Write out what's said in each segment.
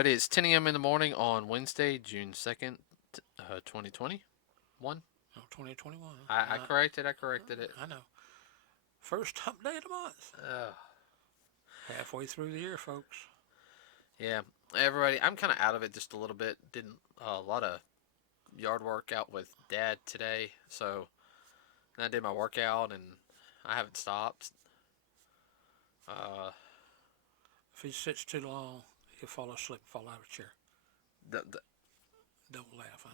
everybody. It's 10 a.m. in the morning on Wednesday, June 2nd, 2021. No, 2021. I corrected. I corrected it. I know. First hump day of the month. Uh, Halfway through the year, folks. yeah, everybody. I'm kind of out of it just a little bit. Didn't a lot of yard work out with Dad today, so I did my workout and I haven't stopped. Uh, If he sits too long, he'll fall asleep and fall out of a chair. d- d- Don't laugh.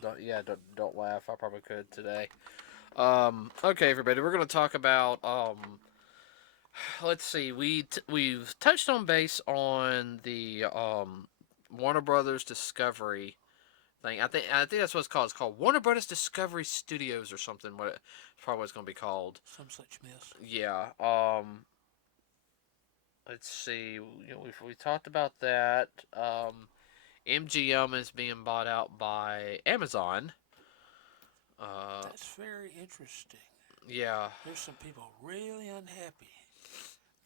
don't laugh. I probably could today. Okay, everybody. We're gonna talk about let's see. We've touched on base on the Warner Brothers Discovery thing. I think that's what it's called. It's called Warner Brothers Discovery Studios or something. It's probably what it's gonna be called. Some such mess. Yeah. Let's see. We talked about that. MGM is being bought out by Amazon. That's very interesting. Yeah. There's some people really unhappy.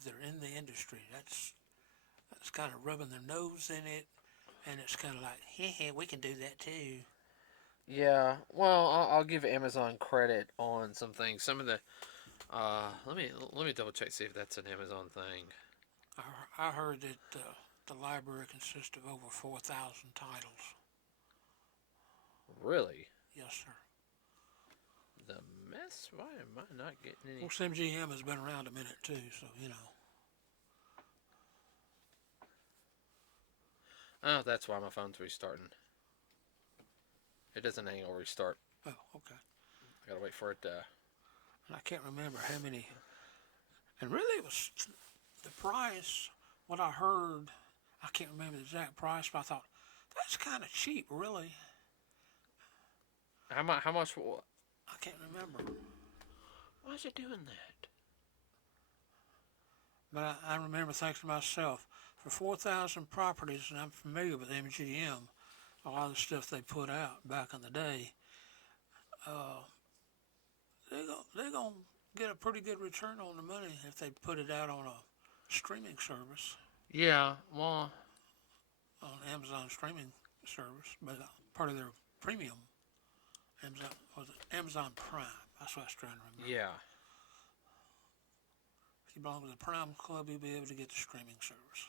They're in the industry. That's kind of rubbing their nose in it, and it's kind of like, hey, we can do that too. Yeah. Well, I'll give Amazon credit on some things. Some of the let me double check see if that's an Amazon thing. I heard that the library consists of over 4,000 titles. Really? Yes, sir. The mess? Why am I not getting Of any? course, MGM has been around a minute too, so you know. Oh, that's why my phone's restarting. It doesn't hang or restart. Oh, okay. I gotta wait for it to. And I can't remember how many. And really, it was the price. What I heard, I can't remember the exact price, but I thought that's kind of cheap, really. How much? How much? I can't remember, Why is it doing that? but I remember thinking to myself, for 4,000 properties, and I'm familiar with MGM, a lot of the stuff they put out back in the day, uh, they're gonna get a pretty good return on the money if they put it out on a streaming service, Yeah. Well. on Amazon streaming service, but part of their premium Amazon was it Amazon Prime? That's what I was trying to remember. Yeah. If you belong to the Prime Club, you'll be able to get the streaming service.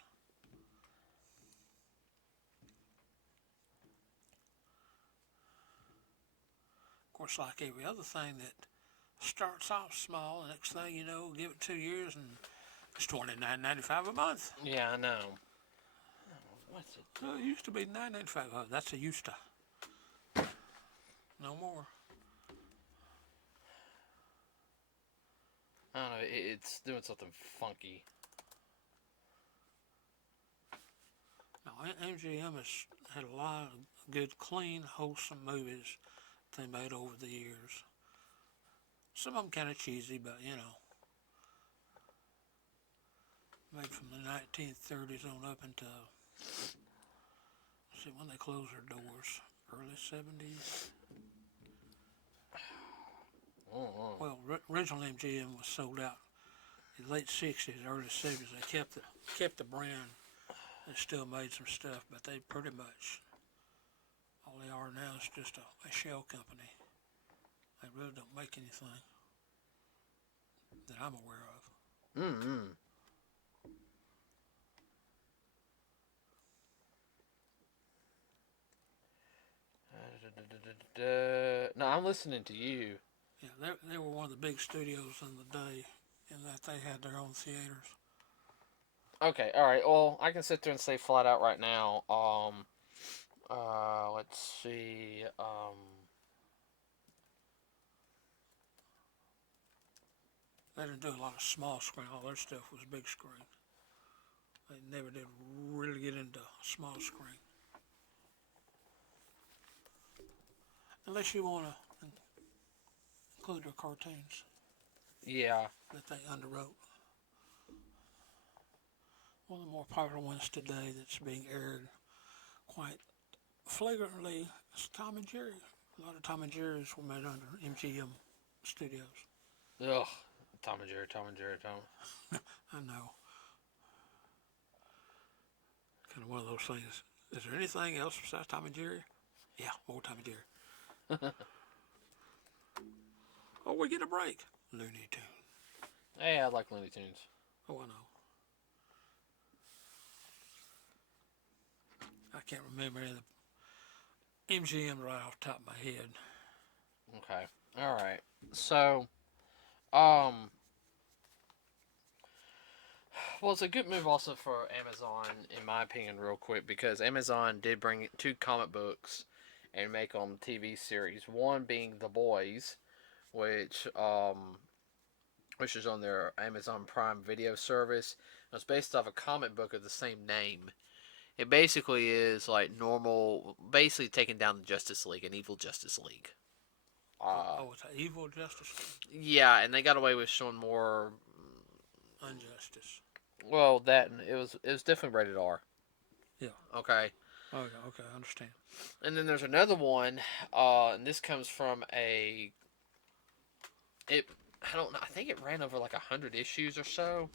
Of course, like every other thing that starts off small, the next thing you know, give it 2 years and it's $29.95 a month. Yeah. I know. What's it? No, it used to be $9.95. Oh, that's a used to. No more. I don't know. It's doing something funky. Now, MGM has had a lot of good, clean, wholesome movies they made over the years. Some of them kind of cheesy, but you know, made from the 1930s on up into, let's see, when they closed their doors, early 70s. Oh. Well, original MGM was sold out in the late 60s, early 70s. They kept the brand. They still made some stuff, but they pretty much, all they are now is just a shell company. They really don't make anything that I'm aware of. Mm-hmm. No, I'm listening to you. Yeah, they were one of the big studios in the day in that they had their own theaters. Okay, all right. Well, I can sit there and say flat out right now. Let's see. They didn't do a lot of small screen. All their stuff was big screen. They never did really get into small screen. Unless you want to include their cartoons Yeah. that they underwrote. One of the more popular ones today that's being aired quite flagrantly is Tom and Jerry. A lot of Tom and Jerry's were made under MGM Studios. Ugh. Tom and Jerry. Tom and Jerry. Tom. I know. Kind of one of those things. Is there anything else besides Tom and Jerry? Yeah, more Tom and Jerry. Oh, we get a break. Looney Tunes. Hey, I like Looney Tunes. Oh, I know. I can't remember any of the MGM right off the top of my head. Okay. All right. So, um, well, it's a good move also for Amazon, in my opinion, real quick, because Amazon did bring 2 comic books and make them TV series. One being The Boys, which which is on their Amazon Prime Video service. It's based off a comic book of the same name. It basically is like normal, basically taking down the Justice League, an evil Justice League. It's an evil justice. Yeah, and they got away with showing more. Injustice. Well, that it was definitely rated R. Yeah. Okay. Okay, I understand. And then there's another one, and this comes from I don't know. I think it ran over like 100 issues or so.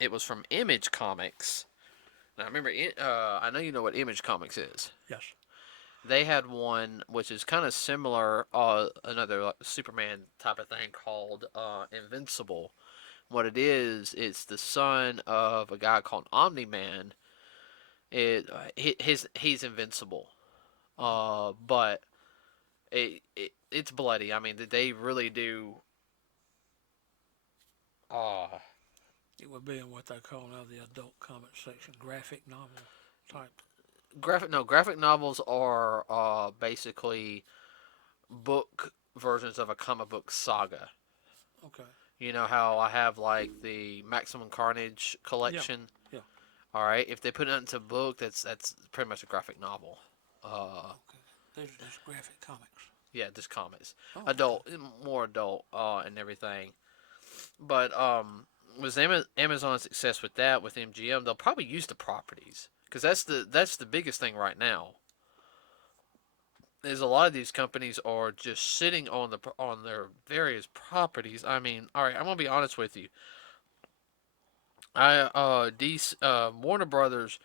It was from Image Comics. Now remember, I know you know what Image Comics is. Yes. They had one which is kind of similar, another Superman type of thing called Invincible. What it is, it's the son of a guy called Omni Man. He's invincible, but it's bloody. I mean, they really do. Uh, It would be in what they call now the adult comic section, graphic novel type. graphic novels are basically book versions of a comic book saga. Okay. You know how I have like the Maximum Carnage collection. Yeah. All right. If they put it into a book, that's pretty much a graphic novel. Okay. There's graphic comics. Yeah, just comics. Oh, Adult, more adult, and everything. But with Amazon's success with that, with MGM, they'll probably use the properties, because that's the biggest thing right now. Is a lot of these companies are just sitting on their various properties. I mean, all right, I'm gonna be honest with you. Warner Brothers,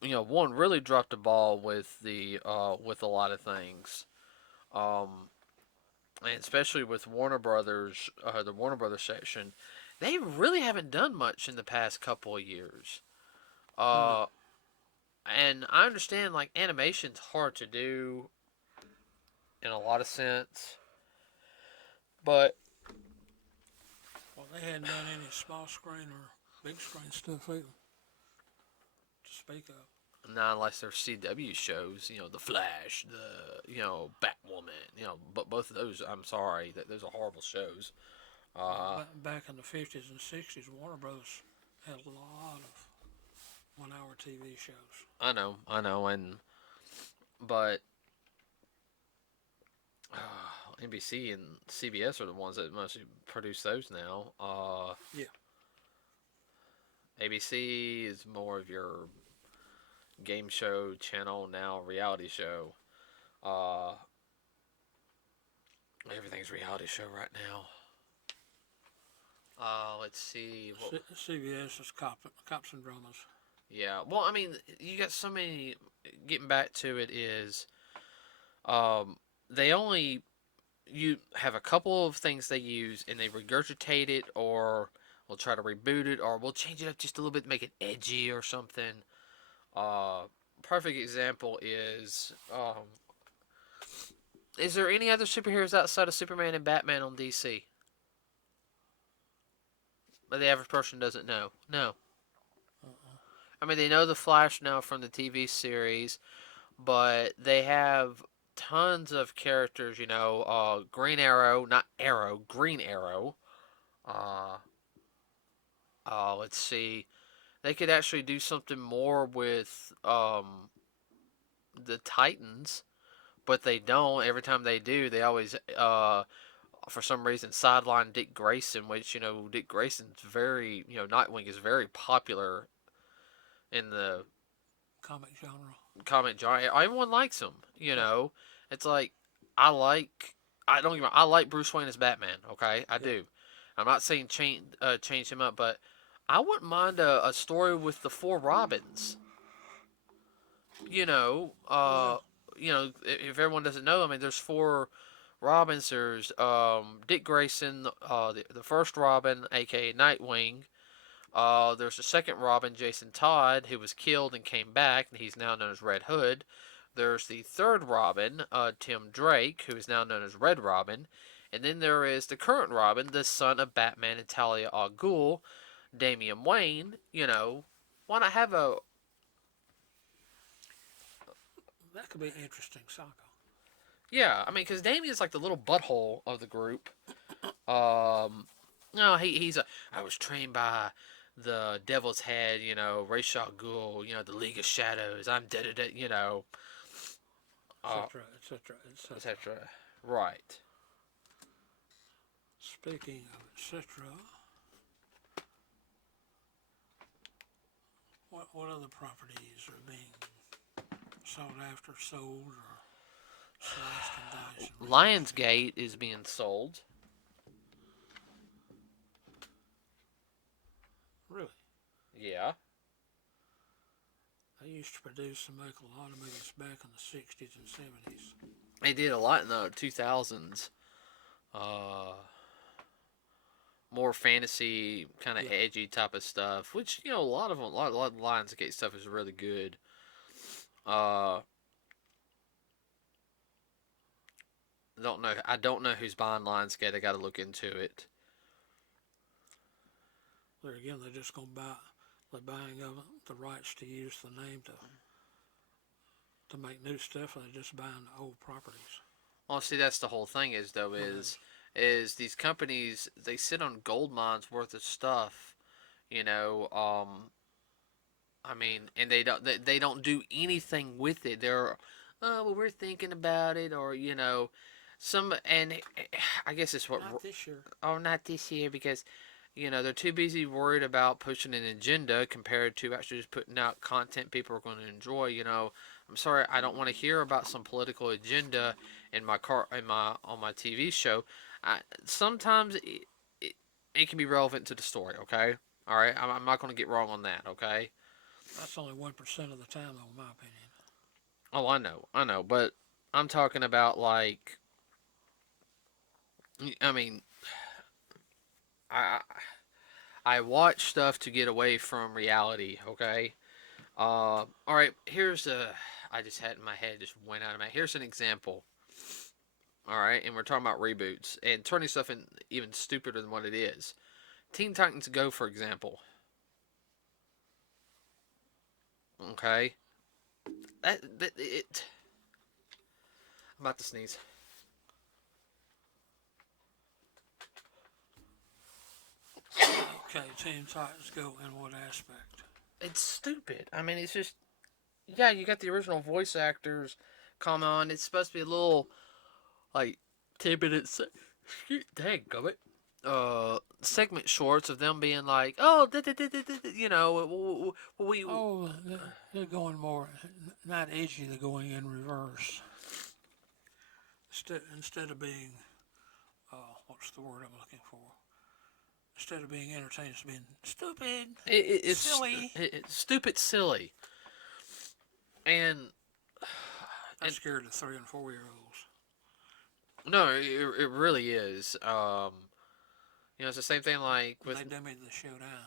one really dropped the ball with a lot of things. And especially with Warner Brothers, the Warner Brothers section, they really haven't done much in the past couple of years. Uh, and I understand like animation's hard to do in a lot of sense, but well, they hadn't done any small screen or big screen stuff either to speak of. not unless they're CW shows, the Flash, the Batwoman, but both of those, I'm sorry, that those are horrible shows. Back in the 50s and 60s, Warner Brothers had a lot of 1 hour TV shows. I know, but NBC and CBS are the ones that mostly produce those now. Yeah. ABC is more of your game show channel now, reality show. Everything's reality show right now. Let's see. CBS is cops and dramas. Yeah. Well, I mean, you got so many. Getting back to it is, they only you have a couple of things they use and they regurgitate it, or we'll try to reboot it, or we'll change it up just a little bit to make it edgy or something. Perfect example is there any other superheroes outside of Superman and Batman on DC? But the average person doesn't know. No. I mean, they know the Flash now from the TV series, but they have tons of characters. Green Arrow, not Arrow, Green Arrow. Let's see. They could actually do something more with the Titans, but they don't. Every time they do, they always for some reason sideline Dick Grayson, which Dick Grayson's very Nightwing is very popular in the comic genre. Everyone likes him. It's like I don't get me wrong, I like Bruce Wayne as Batman. Okay, I do. I'm not saying change him up, but I wouldn't mind a story with the 4 Robins. you know, Well, if everyone doesn't know, I mean, there's four Robins. There's Dick Grayson, the first Robin, aka Nightwing. There's the second Robin, Jason Todd, who was killed and came back, and he's now known as Red Hood. There's the third Robin, Tim Drake, who is now known as Red Robin. And then there is the current Robin, the son of Batman and Talia al Ghul, Damian Wayne. Why not have a. that could be an interesting saga. Yeah, I mean, because Damian's like the little butthole of the group. No, he's a. I was trained by the Devil's Head, Ra's al Ghul, the League of Shadows. I'm dead, uh, Etc. Etc. Etc. etc. Right. Speaking of etc., what other properties are being sought after, sold, or sliced and diced? Lionsgate is being sold. Really? Yeah. They used to produce and make a lot of movies back in the 60s and 70s. They did a lot in the 2000s. Uh, More fantasy, kind of Yeah. edgy type of stuff, which a lot of them, a lot of Lionsgate stuff is really good. Uh, I don't know who's buying Lionsgate. I got to look into it. There again, they're just going to buy, they're buying of the rights to use the name to make new stuff, or they're just buying old properties. Well, see, that's the whole thing is though is these companies, they sit on gold mines worth of stuff, you know. I mean, and they don't do anything with it. They're, oh, well, we're thinking about it, or some, and I guess it's what. Not this year. Oh, not this year, because they're too busy worried about pushing an agenda compared to actually just putting out content people are going to enjoy. I'm sorry, I don't want to hear about some political agenda on my TV show. Sometimes it can be relevant to the story. Okay, all right, I'm not going to get wrong on that. Okay. That's only 1% of the time, though, in my opinion. Oh, I know, but I'm talking about like, I mean, I I watch stuff to get away from reality. Okay. All right. Here's a. I just had in my head, just went out of my. Here's an example. All right, and we're talking about reboots and turning stuff in even stupider than what it is. Teen Titans Go, for example. Okay. It. I'm about to sneeze. Okay, Teen Titans Go in what aspect? It's stupid. I mean, it's just. Yeah, you got the original voice actors come on. It's supposed to be a little like 10 minutes. Dang, gummit. Segment shorts of them being like, oh, we. Oh, they're going more, not edgy, they're going in reverse. Instead of being, what's the word I'm looking for? Instead of being entertaining, it's being stupid, It's silly. It's stupid, silly, and That scared the 3 and 4 year olds. no, it really is. It's the same thing like with They dummied the show down.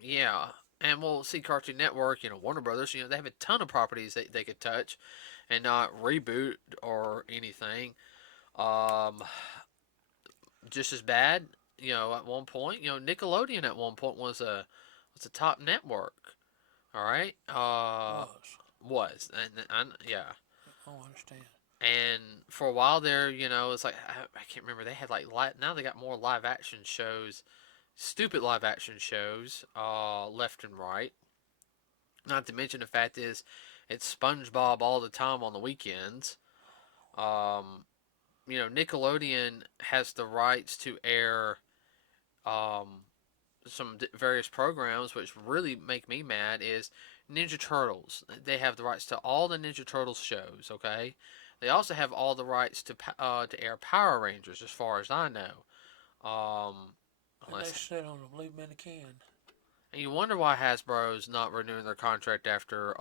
yeah, and we'll see Cartoon Network, Warner Brothers. They have a ton of properties that they could touch, and not reboot or anything. Um, just as bad. At one point, Nickelodeon at one point was a top network. All right. Was and yeah. Oh, I understand. And for a while there, it's like I can't remember. They had like now they got more live action shows, stupid live action shows, left and right. Not to mention the fact is, it's SpongeBob all the time on the weekends. Nickelodeon has the rights to air um, some various programs, which really make me mad. Is Ninja Turtles? They have the rights to all the Ninja Turtles shows. Okay, they also have all the rights to air Power Rangers, as far as I know. And they sit on them, leave them in a can. And you wonder why Hasbro's not renewing their contract after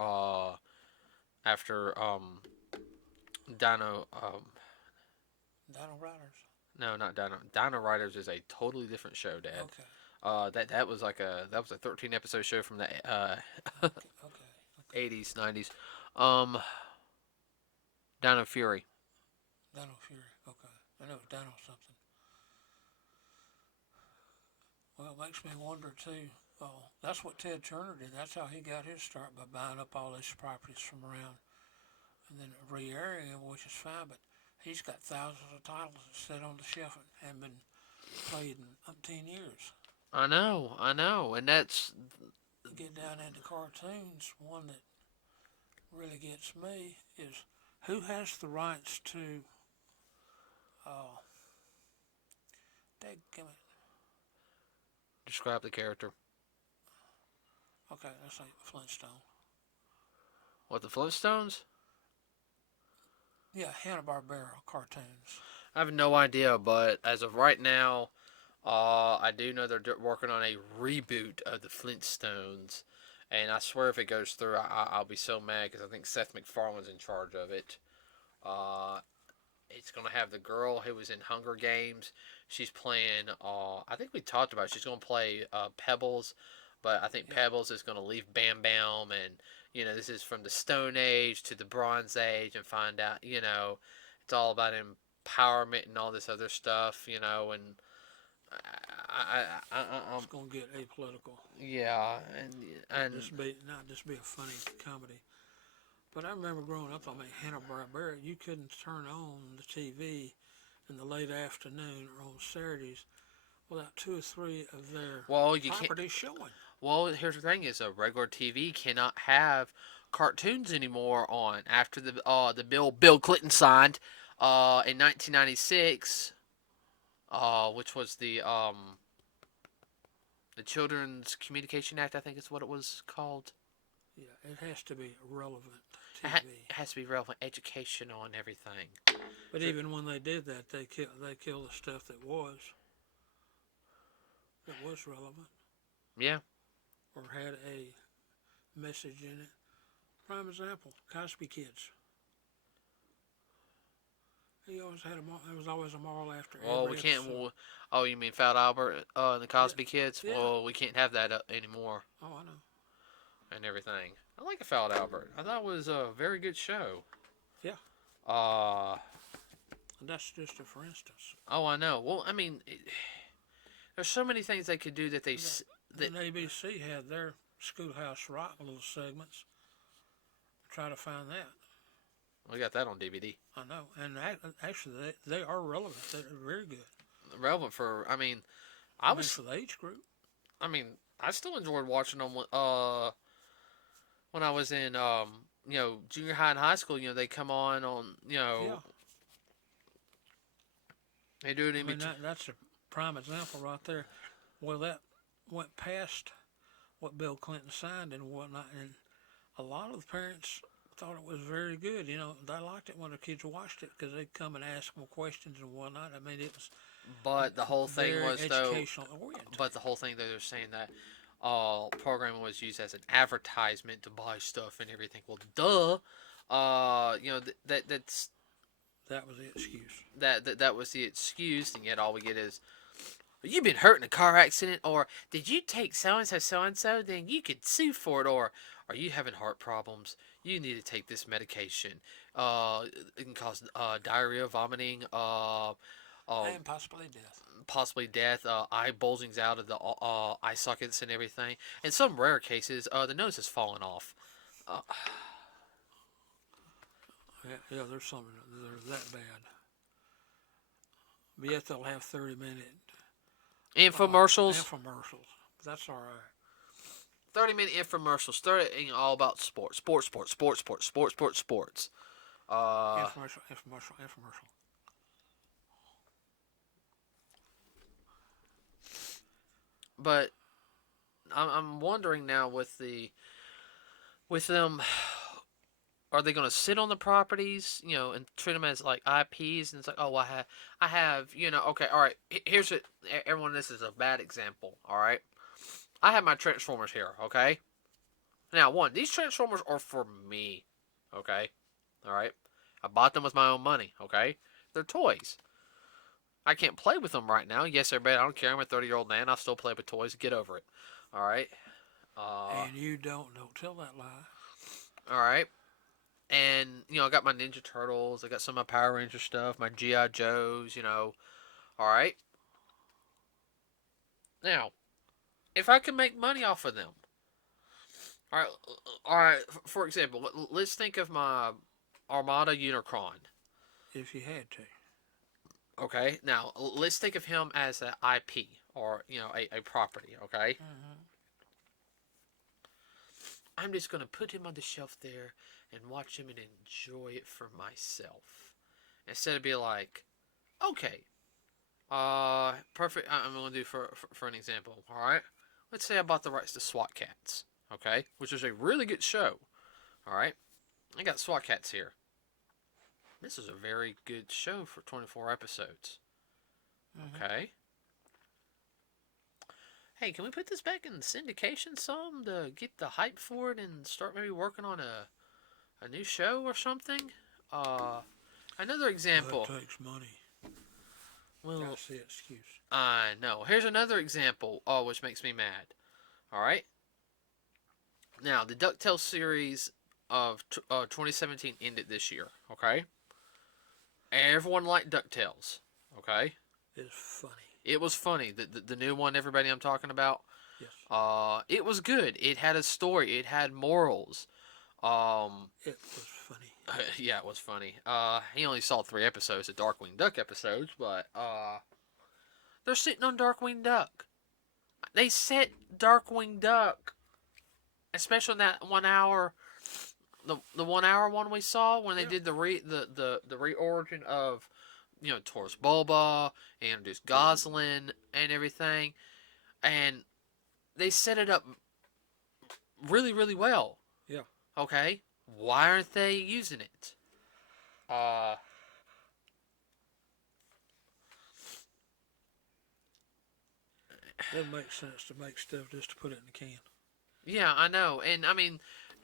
after Dino. Dino Riders. No, not Dino. Dino Riders is a totally different show, Dad. Okay. That was like a 13 episode show from the Okay. Okay. Okay. 80s 90s. Um, Dino Fury. Dino Fury. Okay. I know it's Dino something. Well, it makes me wonder too. That's what Ted Turner did. That's how he got his start, by buying up all these properties from around and then re-airing them, which is fine. But he's got thousands of titles that sit on the shelf and have been played in umpteen years. I know, and that's You get down into cartoons, one that really gets me is who has the rights to, uh, dadgummit. describe the character. Okay, let's say Flintstone. What, the Flintstones? Yeah, Hanna-Barbera cartoons. I have no idea, but as of right now, I do know they're working on a reboot of the Flintstones, and I swear if it goes through, I'll be so mad because I think Seth MacFarlane's in charge of it. Uh, it's gonna have the girl who was in Hunger Games. She's playing. I think we talked about it. She's gonna play Pebbles, but I think Yeah. Pebbles is gonna leave Bam Bam, and this is from the Stone Age to the Bronze Age, and find out it's all about empowerment and all this other stuff, and It's gonna get apolitical. yeah, and Not just be a funny comedy. But I remember growing up, Hanna-Barbera, you couldn't turn on the TV in the late afternoon or on Saturdays without two or three of their well, you can't. properties showing. Well, here's the thing: is a regular TV cannot have cartoons anymore on after the Bill Clinton signed in 1996, which was the Children's Communication Act, I think is what it was called. Yeah, it has to be relevant It, TV. it has to be relevant, educational, and everything. But even when they did that, they killed the stuff that was relevant Yeah. or had a message in it. Prime example: Cosby Kids. He always had there was always a moral after Well, every we can't. episode. Oh, you mean Fat Albert and the Yeah, Cosby Kids? yeah. Well, we can't have that anymore Oh, I know. and everything. I like a Fat Albert. I thought it was a very good show. Yeah. Uh, And that's just a for instance. oh, I know. Well, I mean, there's so many things they could do that they. That, And ABC had their Schoolhouse Rock little segments. Try to find that. we got that on DVD. I know. And actually, they are relevant. They're very good. Relevant for. I mean, I mean, for the age group. I mean, I still enjoyed watching them. When I was in junior high and high school, they come on. Yeah. They do it I in mean, between. that's a prime example right there. Well, that went past what Bill Clinton signed and whatnot, and a lot of the parents thought it was very good. They liked it when their kids watched it because they'd come and ask them questions and whatnot. I mean, it was But the whole thing very was though. educational oriented. But the whole thing they're saying that programming was used as an advertisement to buy stuff and everything. Well, duh. That's That was the excuse. that was the excuse, and yet all we get is, you've been hurt in a car accident, or did you take so and so, then you could sue for it, or are you having heart problems? You need to take this medication. It can cause diarrhea, vomiting, And possibly death. eye bulgings out of the eye sockets and everything. In some rare cases, the nose has fallen off. Yeah, there's something they're that bad. But yet they'll have 30-minute Infomercials. infomercials. That's all right. 30-minute infomercials. All about sports. Sports. Infomercial. But I'm wondering now with them, are they going to sit on the properties, and treat them as like IPs? And it's like, oh, I have, okay, all right. Here's it. Everyone, this is a bad example. All right, I have my Transformers here. Okay. Now, these Transformers are for me. Okay? Alright? I bought them with my own money. Okay? They're toys. I can't play with them right now. Yes, everybody, I don't care. I'm a 30-year-old man. I'll still play with toys. Get over it. Alright? And you don't tell that lie. Alright? And, I got my Ninja Turtles. I got some of my Power Ranger stuff. My G.I. Joes, Alright? Now, if I can make money off of them. Alright, for example, let's think of my Armada Unicron. If you had to. Okay, now let's think of him as an IP or a property. Okay, I'm just gonna put him on the shelf there and watch him and enjoy it for myself instead of be like, okay, perfect. I'm gonna do for an example. All right, let's say I bought the rights to SWAT Cats. Okay, which is a really good show. All right, I got SWAT Cats here. This is a very good show for 24 episodes. Okay. Hey, can we put this back in syndication some to get the hype for it and start maybe working on a new show or something? Another example. That takes money. Well, that's the excuse. I know. Here's another example, which makes me mad. All right. Now, the Ducktales series of 2017 ended this year. Okay. Everyone liked Ducktales. Okay. It's funny. It was funny. The new one, everybody I'm talking about. Yes. It was good. It had a story. It had morals. It was funny. Yeah, it was funny. He only saw 3 episodes of Darkwing Duck episodes, but they're sitting on Darkwing Duck. They set Darkwing Duck, especially in that 1 hour, the 1 hour one we saw when they did the reorigin of, Taurus Bulba and introduced Goslin and everything, and they set it up really, really well. Yeah. Okay, why aren't they using it? Doesn't make sense to make stuff just to put it in the can. Yeah, I know, and I mean,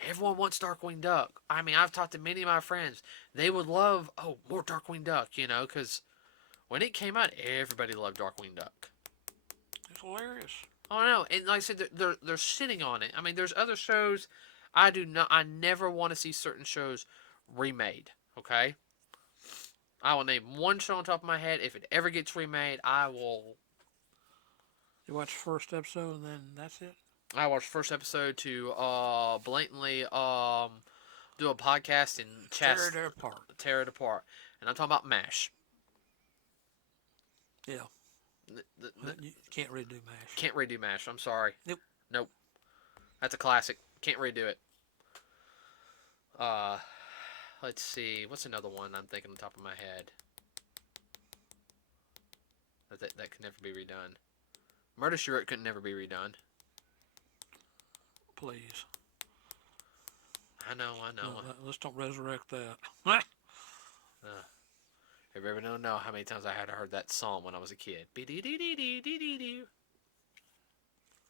everyone wants Darkwing Duck. I mean, I've talked to many of my friends. They would love, more Darkwing Duck, because when it came out, everybody loved Darkwing Duck. It's hilarious. Oh no, and like I said, they're sitting on it. I mean, there's other shows. I never want to see certain shows remade. Okay, I will name one show on top of my head. If it ever gets remade, I will. You watch the first episode and then that's it. I watched the first episode to blatantly do a podcast and tear it apart. Tear it apart, and I'm talking about MASH. Yeah. You can't redo MASH. Can't redo MASH. I'm sorry. Nope. That's a classic. Can't redo it. Let's see. What's another one I'm thinking on top of my head? That could never be redone. Murder, She Wrote could never be redone. Please. I know. No, let's don't resurrect that. Everybody don't know how many times I had heard that song when I was a kid.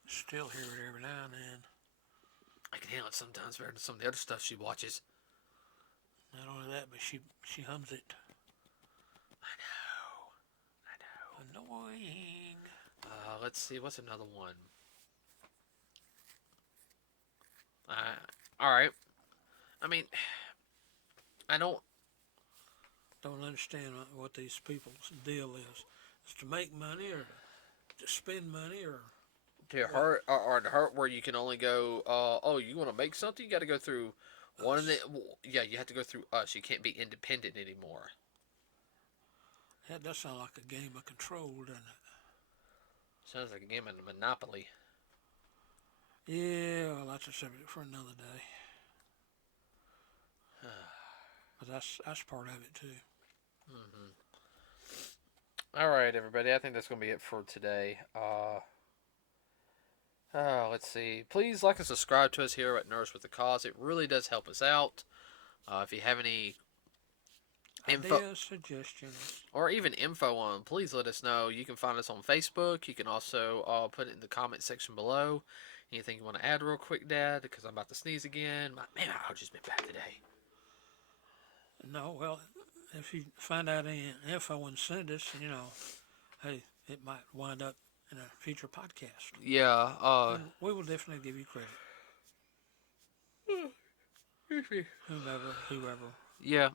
Still hear it every now and then. I can handle it sometimes better than some of the other stuff she watches. Not only that, but she hums it. I know. Annoying. Let's see. What's another one? All right. I mean, I don't understand what these people's deal is. It's to make money or to spend money or to hurt or to hurt where you can only go. You want to make something? You got to go through one of the. Yeah, you have to go through us. You can't be independent anymore. That does sound like a game of control, doesn't it? Sounds like a game of Monopoly. Yeah, well, that's a subject for another day. But that's part of it too. All right, everybody. I think that's going to be it for today. Let's see. Please like and subscribe to us here at NerdswithaCause. It really does help us out. If you have any ideas, suggestions, or even info on them, please let us know. You can find us on Facebook. You can also put it in the comment section below. Anything you want to add real quick, Dad? Because I'm about to sneeze again. Man, my allergies been bad today. No, well, if you find out any info and send us, hey, it might wind up in a future podcast. Yeah. We will definitely give you credit. Whoever. Yeah.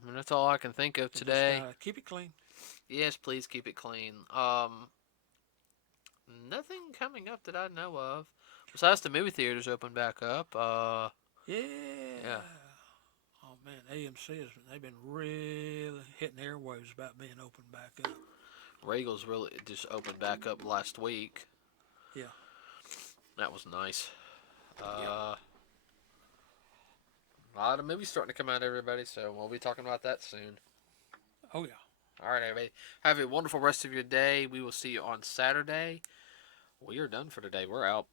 I mean, that's all I can think of But just today. keep it clean. Yes, please keep it clean. Nothing coming up that I know of. Besides the movie theaters open back up. Yeah. Yeah. Oh man, they've been really hitting the airwaves about being open back up. Regal's really just opened back up last week. Yeah. That was nice. Yep. A lot of movies starting to come out, everybody, so we'll be talking about that soon. Oh yeah. All right, everybody. Have a wonderful rest of your day. We will see you on Saturday. We are done for today. We're out.